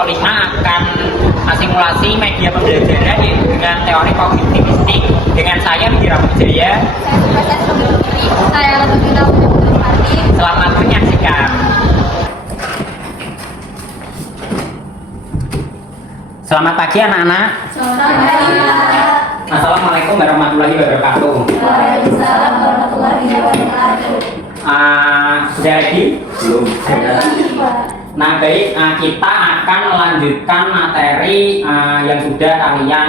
kelompok 5 akan simulasi media pembelajaran yaitu dengan teori kognitivistik dengan saya Wira Wijaya. Saya Latifina Putri. Selamat menyaksikan. Selamat pagi anak-anak. Selamat pagi. Assalamualaikum warahmatullahi wabarakatuh. Waalaikumsalam warahmatullahi wabarakatuh. Sudah ready? Belum. Nah baik, kita akan melanjutkan materi yang sudah kalian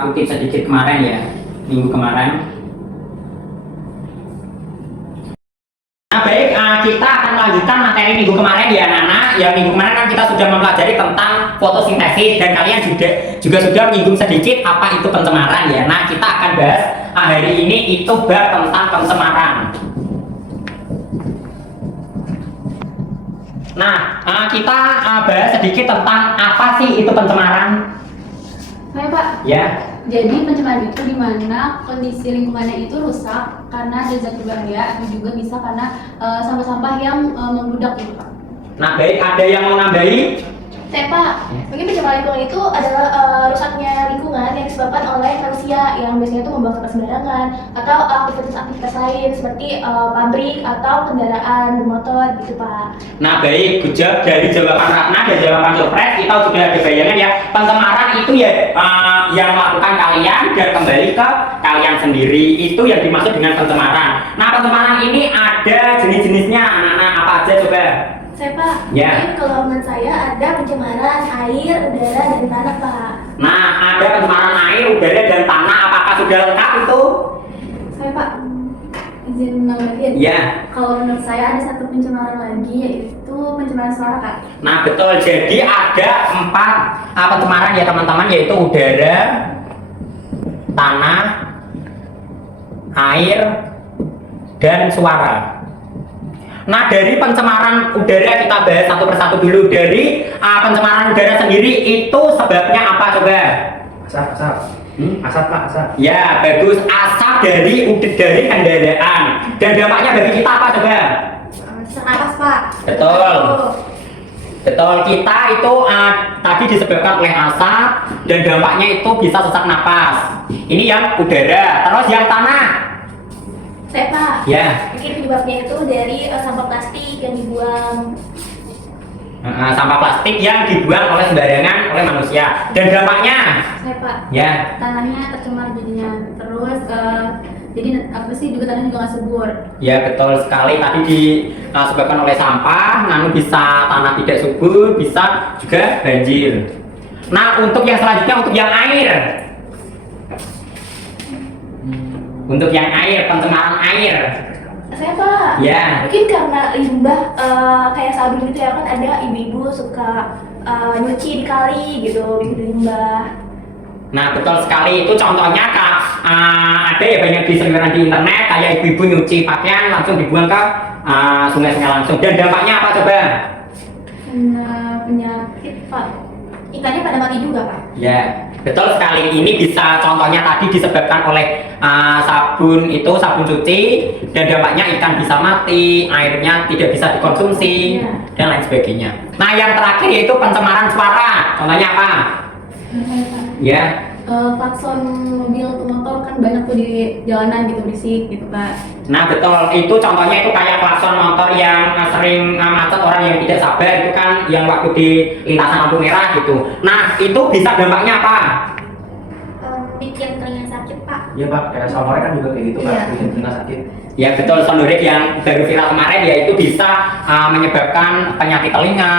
kutip sedikit kemarin ya, minggu kemarin. Nah baik, kita akan melanjutkan materi minggu kemarin ya anak-anak. Yang minggu kemarin kan kita sudah mempelajari tentang fotosintesis dan kalian juga sudah menyinggung sedikit apa itu pencemaran ya. Nah kita akan bahas hari ini itu bab tentang pencemaran. Nah, kita bahas sedikit tentang apa sih itu pencemaran. Baik Pak. Ya. Jadi pencemaran itu di mana kondisi lingkungannya itu rusak karena ada zat berbahaya, dan juga bisa karena sampah-sampah yang membludak gitu Pak. Nah, baik, ada yang mau nambahi? Saya Pak, mungkin pencemaran lingkungan itu adalah rusaknya lingkungan yang disebabkan oleh manusia yang biasanya itu membuang sampah sembarangan atau aktivitas-aktivitas lain seperti pabrik atau kendaraan bermotor gitu Pak. Nah baik, Gujab, dari jawaban Ratna dan jawaban surprise kita sudah ada bayangan ya. Pencemaran itu ya yang melakukan kalian dan kembali ke kalian sendiri, itu yang dimaksud dengan pencemaran. Nah pencemaran ini ada jenis-jenisnya anak-anak, apa aja coba? Saya Pak, Ya. mungkin kalau menurut saya ada pencemaran air, udara, dan tanah Pak. Nah ada pencemaran air, udara, dan tanah, apakah sudah lengkap itu? Saya Pak, izin nambahin. Ya. Kalau menurut saya ada satu pencemaran lagi, yaitu pencemaran suara Kak. Nah betul, jadi ada 4 pencemaran ya teman-teman, yaitu udara, tanah, air, dan suara. Nah dari pencemaran udara kita bahas satu persatu dulu. Dari pencemaran udara sendiri itu sebabnya apa coba? Asap. Asap Pak, asap. Ya bagus, asap dari kendaraan. Dan dampaknya bagi kita apa coba? Sesak napas Pak. Betul. Betul, kita itu tadi disebabkan oleh asap dan dampaknya itu bisa sesak napas. Ini yang udara. Terus yang tanah? Saya Pak, Ya. mungkin penyebabnya itu dari sampah plastik yang dibuang. Sampah plastik yang dibuang oleh sembarangan oleh manusia. Dan dampaknya? Saya Pak, Ya. tanahnya tercemar jadinya. Terus jadi apa sih juga tanah juga nggak subur. Ya betul sekali, tadi disebabkan oleh sampah, lalu bisa tanah tidak subur, bisa juga banjir. Nah untuk yang selanjutnya, untuk yang air. Untuk yang air, pencemaran air. Saya Pak, Ya. mungkin karena limbah kayak sabun gitu ya, kan ada ibu-ibu suka nyuci di kali gitu, bikin limbah. Nah betul sekali, itu contohnya Kak, ada ya banyak di seliweran di internet kayak ibu-ibu nyuci pakaian langsung dibuang ke sungai-sungai langsung. Dan dampaknya apa coba? Karena penyakit Pak, ikannya pada mati juga Pak. Ya betul sekali, ini bisa contohnya tadi disebabkan oleh sabun cuci, dan dampaknya ikan bisa mati, airnya tidak bisa dikonsumsi, Ya. dan lain sebagainya. Nah yang terakhir yaitu pencemaran suara, contohnya apa? Saya Pak, Ya. klakson mobil atau motor kan banyak tuh di jalanan gitu, berisik gitu Pak. Nah betul, itu contohnya itu kayak klakson motor yang sering macet, orang yang tidak sabar itu kan, yang waktu di lintasan lampu merah gitu. Nah itu bisa dampaknya apa? Bikin telinga sakit Pak. Iya Pak, kayak sonornya kan juga kayak gitu Pak, Iya. bikin telinga sakit. Ya betul, sonorik yang baru viral kemarin ya itu bisa menyebabkan penyakit telinga,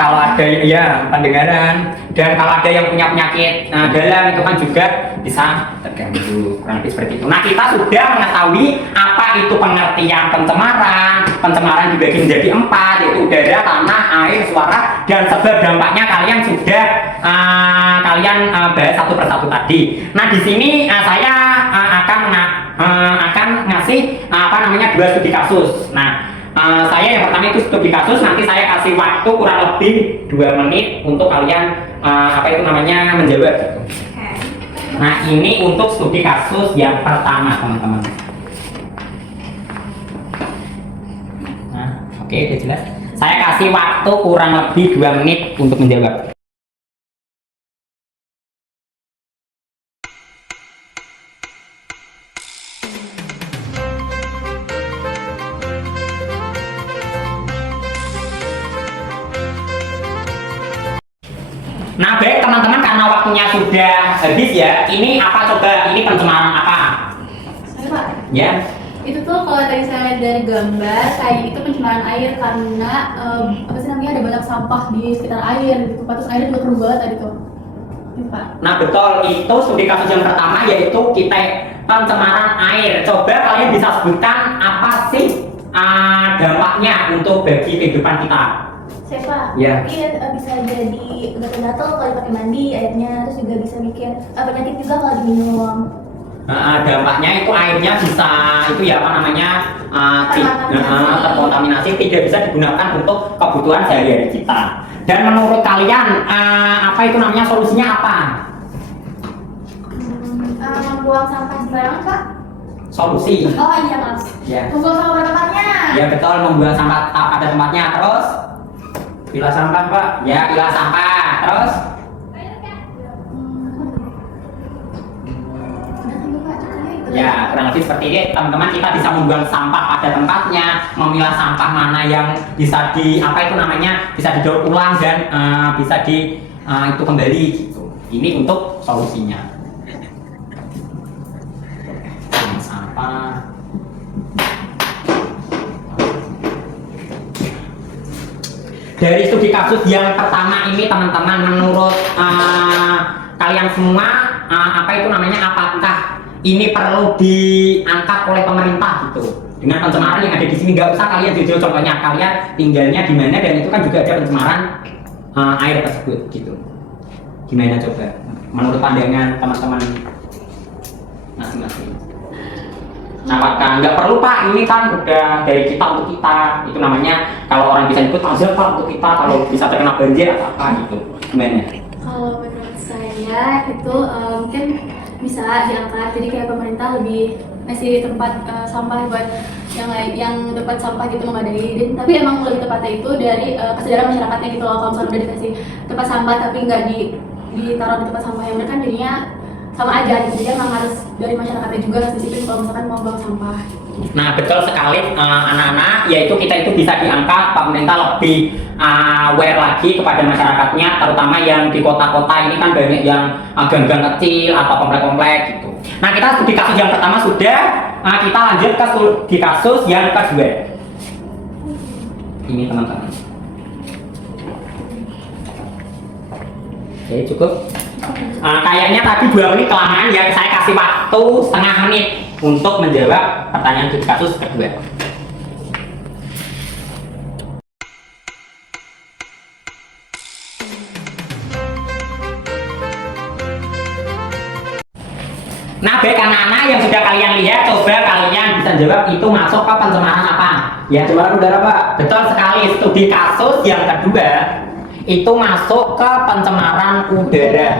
kalau ada ya pendengaran, dan kalau ada yang punya penyakit dalam itu kan juga bisa terganggu, kurang lebih seperti itu. Nah kita sudah mengetahui apa itu pengertian pencemaran. Pencemaran dibagi menjadi 4, yaitu udara, tanah, air, suara, dan sebab dampaknya kalian sudah bahas satu persatu tadi. Nah di sini saya akan ngasih 2 studi kasus. Nah saya yang pertama itu studi kasus, nanti saya kasih waktu kurang lebih 2 menit untuk kalian menjawab gitu. Nah ini untuk studi kasus yang pertama teman-teman. Nah oke, udah jelas. Saya kasih waktu kurang lebih 2 menit untuk menjawab. Nah, baik teman-teman, karena waktunya sudah habis ya. Ini apa coba? Ini pencemaran apa? Saya Pak, Ya. itu tuh kalau tadi saya lihat dari gambar, kayak itu pencemaran air karena apa sih namanya, ada banyak sampah di sekitar air gitu Pak. Terus airnya juga keruh banget tadi tuh. Gitu Pak. Nah, betul, itu studi kasus yang pertama yaitu kita pencemaran air. Coba kalian bisa sebutkan apa sih dampaknya untuk bagi kehidupan kita? Siapa? Ya. Mungkin bisa jadi gatal-gatal kalau dipakai mandi airnya, terus juga bisa bikin penyakit juga kalau diminum. Dampaknya itu airnya bisa itu ya apa namanya terkontaminasi, tidak bisa digunakan untuk kebutuhan sehari-hari kita. Dan menurut kalian apa itu namanya, solusinya apa? Membuang sampah sembarangan, Kak? Solusi. Oh iya, Mas. Ya. Membuang sampah pada tempatnya. Ya betul, membuang sampah pada tempatnya. Terus Pilah sampah, Pak. ya pilah sampah. Terus ya kurang lebih seperti ini teman-teman, kita bisa membuang sampah pada tempatnya, memilah sampah mana yang bisa di apa itu namanya, bisa didaur ulang dan bisa di itu kembali gitu. Ini untuk solusinya. Sampah. Dari studi kasus yang pertama ini teman-teman, menurut kalian semua apa itu namanya, apakah ini perlu diangkat oleh pemerintah gitu dengan pencemaran yang ada di sini? Nggak usah kalian jujur, contohnya kalian tinggalnya di mana dan itu kan juga ada pencemaran air tersebut gitu. Gimana coba menurut pandangan teman-teman masing-masing? Apakah nggak perlu Pak, ini kan udah dari kita untuk kita, itu namanya kalau orang bisa ikut azab Pak untuk kita, kalau bisa terkena banjir atau apa gitu, gimana? Kalau menurut saya itu mungkin bisa diangkat, jadi kayak pemerintah lebih ngasih tempat sampah buat yang tempat sampah gitu memadai. Dan tapi emang lebih tepatnya itu dari kesadaran masyarakatnya gitu loh. Kalau misalnya udah dikasih tempat sampah tapi nggak ditaruh di tempat sampah yang benar, kan jadinya sama aja gitu. Jadi emang harus dari masyarakatnya juga harus disiplin kalau misalkan mau buang sampah. Nah betul sekali anak-anak, yaitu kita itu bisa diangkat, pemerintah lebih aware lagi kepada masyarakatnya, terutama yang di kota-kota ini kan banyak yang gang-gang kecil atau komplek-komplek gitu. Nah kita studi kasus yang pertama sudah, kita lanjut ke studi kasus yang kedua. Ini teman-teman. Oke cukup. Kayaknya tadi 2 menit kelamaan ya, saya kasih waktu setengah menit untuk menjawab pertanyaan studi kasus kedua. Nah baik anak-anak yang sudah kalian lihat, coba kalian bisa jawab itu masuk ke pencemaran apa? Ya, Pencemaran udara, Pak. betul sekali, studi kasus yang kedua itu masuk ke pencemaran udara.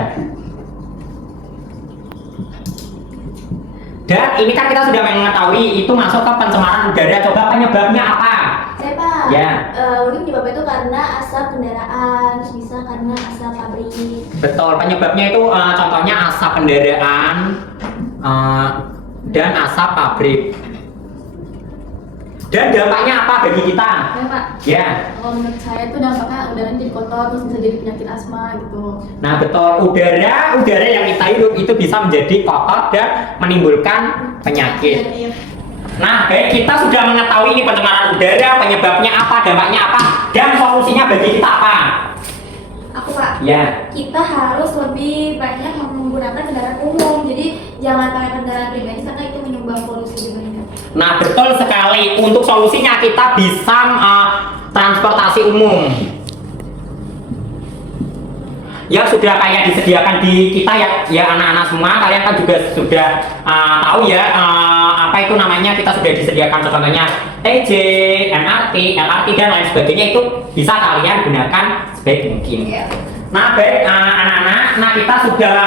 Dan ini kan kita sudah mengetahui itu masuk ke pencemaran udara. Coba penyebabnya apa? Saya Pak. Ya. Mungkin penyebabnya itu karena asap kendaraan, terus bisa karena asap pabrik. Betul, penyebabnya itu contohnya asap kendaraan dan asap pabrik. Dan dampaknya apa bagi kita? Ya Pak. Ya. Kalau menurut saya itu dampaknya udaranya jadi kotor, terus bisa jadi penyakit asma gitu. Nah betul, udara yang kita hidup itu bisa menjadi kotor dan menimbulkan penyakit. Nah baik, kita sudah mengetahui ini pencemaran udara, penyebabnya apa, dampaknya apa, dan solusinya bagi kita apa? Aku Pak. Ya. Kita harus lebih banyak menggunakan kendaraan umum. Jadi jangan pakai kendaraan pribadi karena itu menyumbang polusi juga. Nah betul sekali, untuk solusinya kita bisa transportasi umum. Ya sudah kayak disediakan di kita ya anak-anak semua, kalian kan juga sudah tahu ya apa itu namanya, kita sudah disediakan contohnya TJ, MRT, LRT dan lain sebagainya, itu bisa kalian gunakan sebaik mungkin. Nah baik anak-anak, nah kita sudah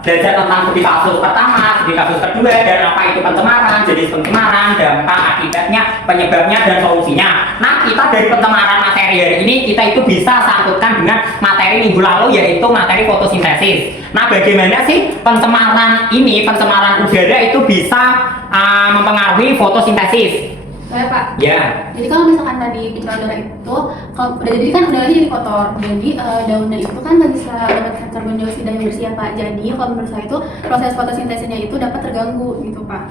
belajar tentang studi kasus pertama, studi kasus kedua, dan apa itu pencemaran, jenis pencemaran, dampak, akibatnya, penyebabnya, dan solusinya. Nah, kita dari pencemaran materi hari ini, kita itu bisa sangkutkan dengan materi minggu lalu, yaitu materi fotosintesis. Nah, bagaimana sih pencemaran ini, pencemaran udara itu bisa mempengaruhi fotosintesis? Saya Pak. Ya. Jadi kalau misalkan tadi pencemaran udara itu, kalau udah jadi kan udaranya jadi kotor, jadi daunnya itu kan nggak bisa mendapatkan karbon dioksida yang bersih ya Pak. Jadi kalau menurut saya itu proses fotosintesisnya itu dapat terganggu gitu Pak.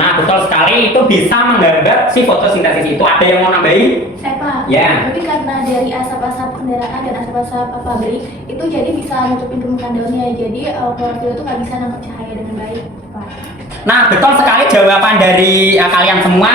Nah, betul sekali, itu bisa menghambat si fotosintesis itu. Ada yang mau nambahin? Pak, Ya. tapi karena dari asap-asap kendaraan dan asap-asap pabrik itu jadi bisa nutupin permukaan daunnya, jadi klorofil itu nggak bisa nangkap cahaya dengan baik, Pak. Nah, betul sekali jawaban dari kalian semua.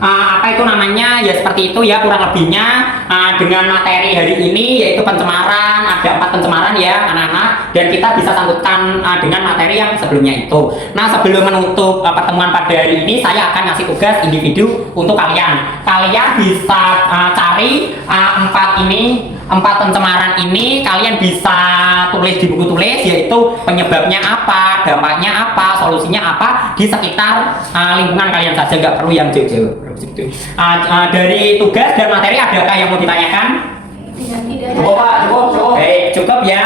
Apa itu namanya, ya seperti itu ya kurang lebihnya dengan materi hari ini, yaitu pencemaran. Ada 4 pencemaran ya anak-anak, dan kita bisa sangkutkan dengan materi yang sebelumnya itu. Nah, sebelum menutup pertemuan pada hari ini, saya akan ngasih tugas individu untuk kalian. Kalian bisa cari 4 pencemaran ini, kalian bisa tulis di buku tulis, yaitu penyebabnya apa, dampaknya apa, solusinya apa di sekitar lingkungan kalian saja, nggak perlu yang jauh-jauh. Dari tugas dan materi, adakah yang mau ditanyakan? Tidak. Cukup Pak, cukup. Baik, cukup ya.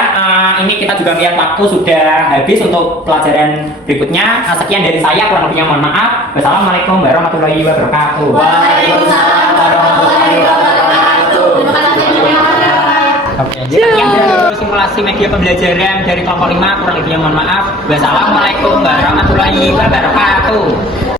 Ini kita juga melihat waktu sudah habis untuk pelajaran berikutnya. Sekian dari saya, kurang lebihnya mohon maaf. Wassalamualaikum warahmatullahi wabarakatuh. Waalaikumsalam warahmatullahi wabarakatuh. Terima kasih banyak. Oke, sekian dari simulasi media pembelajaran dari kelompok 5, kurang lebihnya mohon maaf. Wassalamualaikum warahmatullahi wabarakatuh.